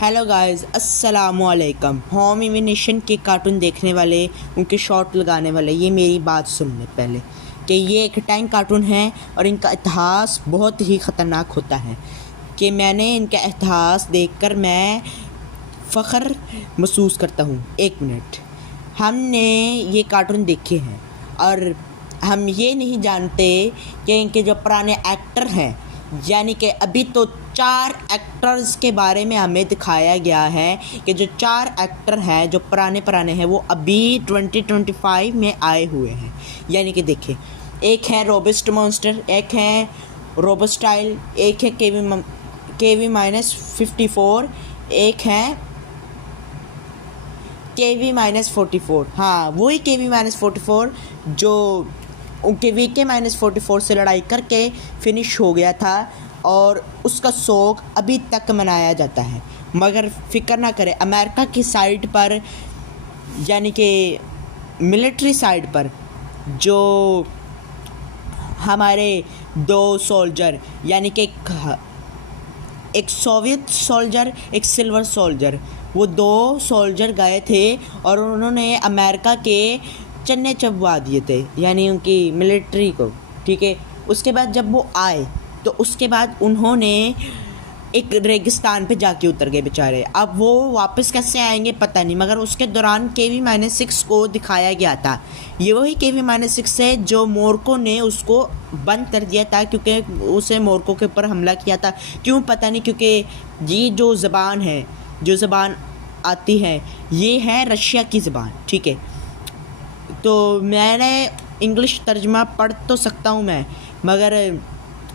Hello guys, अस्सलामु अलैकुम। Home इमिनेशन के कार्टून देखने वाले, उनके शॉर्ट लगाने वाले, ये मेरी बात सुन ले पहले कि ये एक टाइम कार्टून है और इनका इतिहास बहुत ही ख़तरनाक होता है। कि मैंने इनका इतिहास देखकर मैं फ़ख्र महसूस करता हूँ। एक मिनट, हमने ये कार्टून देखे हैं और हम ये नहीं जानते कि इनके जो पुराने एक्टर हैं, यानी कि अभी तो 4 एक्टर्स के बारे में हमें दिखाया गया है कि जो 4 एक्टर हैं जो पुराने हैं वो अभी 2025 में आए हुए हैं। यानी कि देखिए, एक है रोबस्ट मॉन्स्टर, एक है रोबोस्टाइल, एक है KV-54, एक है KV-44। हाँ, वही KV-44 जो उनके VK-44 से लड़ाई करके फिनिश हो गया था और उसका शोक अभी तक मनाया जाता है। मगर फ़िक्र ना करें, अमेरिका की साइड पर यानी कि मिलिट्री साइड पर जो हमारे 2 सोल्जर, यानी कि एक सोवियत सोल्जर, एक सिल्वर सोल्जर, वो 2 सोल्जर गए थे और उन्होंने अमेरिका के चन्ने चबवा दिए थे, यानी उनकी मिलिट्री को। ठीक है, उसके बाद जब वो आए तो उसके बाद उन्होंने एक रेगिस्तान पे जाके उतर गए बेचारे। अब वो वापस कैसे आएंगे पता नहीं, मगर उसके दौरान KV-6 को दिखाया गया था। ये वही KV-6 है जो मोरको ने उसको बंद कर दिया था, क्योंकि उसे मोरको के ऊपर हमला किया था। क्यों पता नहीं, क्योंकि ये जो ज़बान है, जो ज़बान आती है, ये है रशिया की ज़बान। ठीक है, तो मैंने इंग्लिश तर्जमा पढ़ तो सकता हूँ मैं, मगर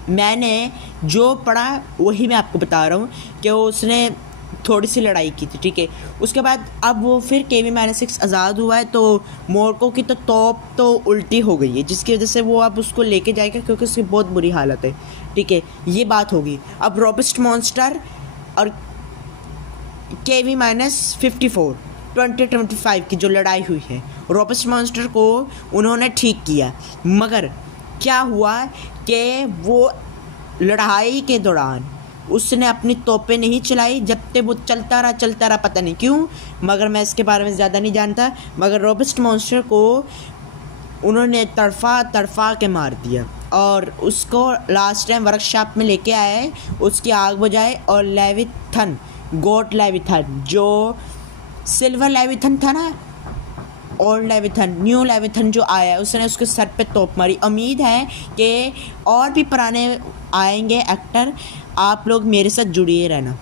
मैंने जो पढ़ा वही मैं आपको बता रहा हूँ कि उसने थोड़ी सी लड़ाई की थी। ठीक है, उसके बाद अब वो फिर KV-6 आज़ाद हुआ है तो मोरको की तो तोप तो उल्टी हो गई है, जिसकी वजह से वो अब उसको लेके जाएगा क्योंकि उसकी बहुत बुरी हालत है। ठीक है, ये बात होगी। अब रोबस्ट मॉन्स्टर और KV-54 2025 की जो लड़ाई हुई है, रोबस्ट मॉन्स्टर को उन्होंने ठीक किया, मगर क्या हुआ कि वो लड़ाई के दौरान उसने अपनी तोपें नहीं चलाई, जब तक वो चलता रहा, पता नहीं क्यों, मगर मैं इसके बारे में ज़्यादा नहीं जानता। मगर रोबस्ट मॉन्स्टर को उन्होंने तड़फा के मार दिया और उसको लास्ट टाइम वर्कशॉप में लेके आए, उसकी आग बुझाए और लेविथन, गोट लेविथन, जो सिल्वर लेविथन था ना, ओल्ड लेविथन, न्यू लेविथन जो आया, उसने उसके सर पे तोप मारी। उम्मीद है कि और भी पुराने आएंगे एक्टर, आप लोग मेरे साथ जुड़िए रहना।